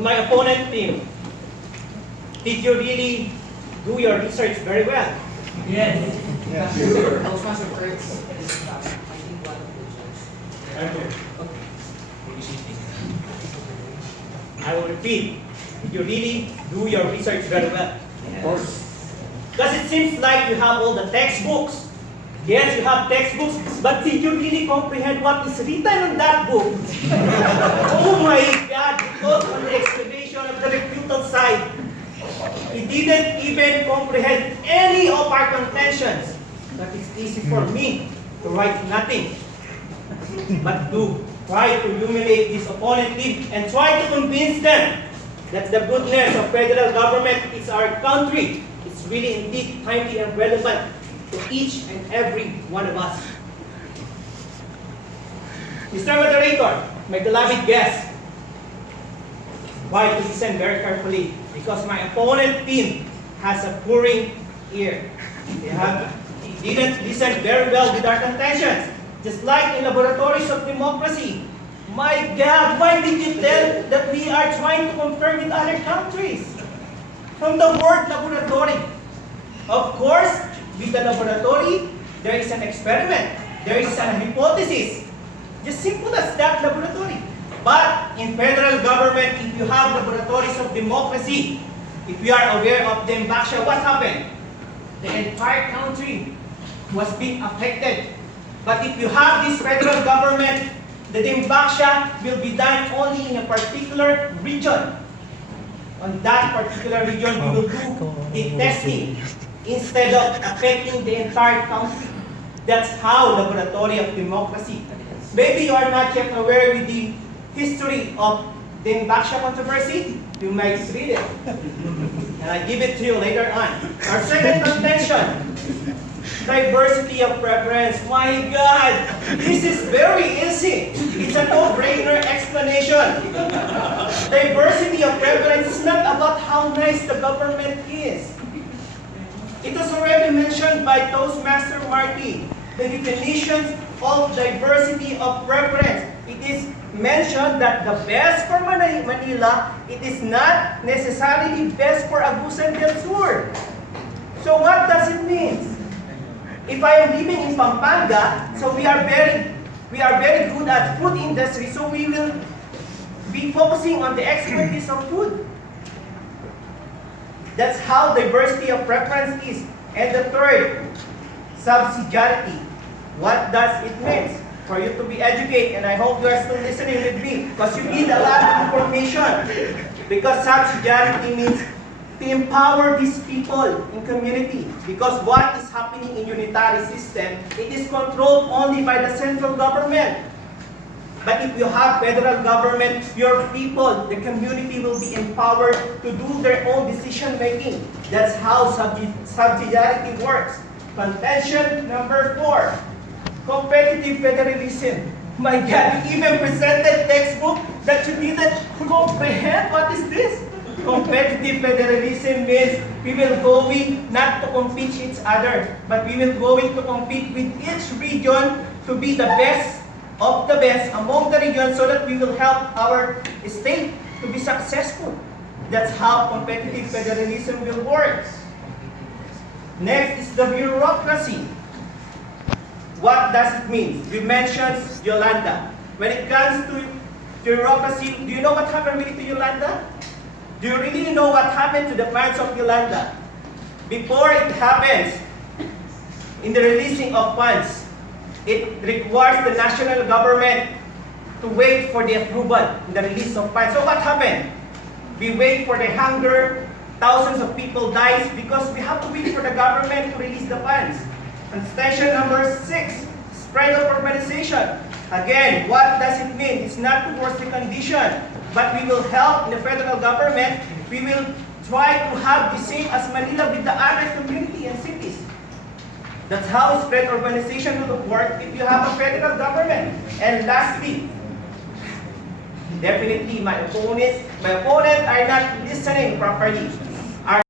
To my opponent team, did you really do your research very well? Yes. Yeah, sure. Housemaster Kurtz is I think one of the judges. I will repeat, did you really do your research very well? Of course. Because it seems like you have all the textbooks. Yes, you have textbooks, but did you really comprehend what is written on that book? Oh my God, because on the explanation of the refutal side, he didn't even comprehend any of our contentions. But it's easy for me to write nothing, but to try to humiliate this opponent team and try to convince them that the goodness of federal government is our country. It's really indeed timely and relevant to each and every one of us. Mr. Moderator, my beloved guest, why to listen very carefully? Because my opponent team has a purring ear. He didn't listen very well with our contentions. Just like in laboratories of democracy. My God, why did you tell that we are trying to compare with other countries? From the word laboratory. Of course, with the laboratory, there is an experiment. There is an hypothesis. Just simple as that, laboratory. But in federal government, if you have laboratories of democracy, if we are aware of them, Baksha, what happened? The entire country was being affected. But if you have this federal government, the Dimbaksha will be done only in a particular region. On that particular region, we will do the testing instead of affecting the entire country. That's how laboratory of democracy. Maybe you are not yet aware with the history of the Dimbaksha controversy. You might read it. And I give it to you later on. Our second contention, diversity of preference. My God, this is very easy. It's a no-brainer explanation. Diversity of preference is not about how nice the government is. It was already mentioned by Toastmaster Marty, the definitions of diversity of preference. It is mentioned that the best for Manila, it is not necessarily best for Agusan del Sur. So what does it mean? If I am living in Pampanga, so we are very good at food industry, so we will be focusing on the expertise of food. That's how diversity of preference is. And the third, subsidiarity. What does it mean? For you to be educated, and I hope you are still listening with me, because you need a lot of information. Because subsidiarity means to empower these people in community. Because what is happening in unitary system, it is controlled only by the central government. But if you have federal government, your people, the community will be empowered to do their own decision making. That's how subsidiarity works. Contention number 4, competitive federalism. My God, you even presented textbook that you didn't comprehend. What is this? Competitive federalism means we will going not to compete each other, but we will going to compete with each region to be the best of the best among the regions so that we will help our state to be successful. That's how competitive federalism will work. Next is the bureaucracy. What does it mean? We mentioned Yolanda. When it comes to bureaucracy, do you know what happened really to Yolanda? Do you really know what happened to the funds of Yolanda? Before it happens, in the releasing of funds, it requires the national government to wait for the approval in the release of funds. So what happened? We wait for the hunger, thousands of people dies because we have to wait for the government to release the funds. Contention number 6, spread of urbanization. Again, what does it mean? It's not to force the condition, but we will help in the federal government. We will try to have the same as Manila with the other community and cities. That's how spread urbanization will work if you have a federal government. And lastly, definitely my opponents are not listening properly.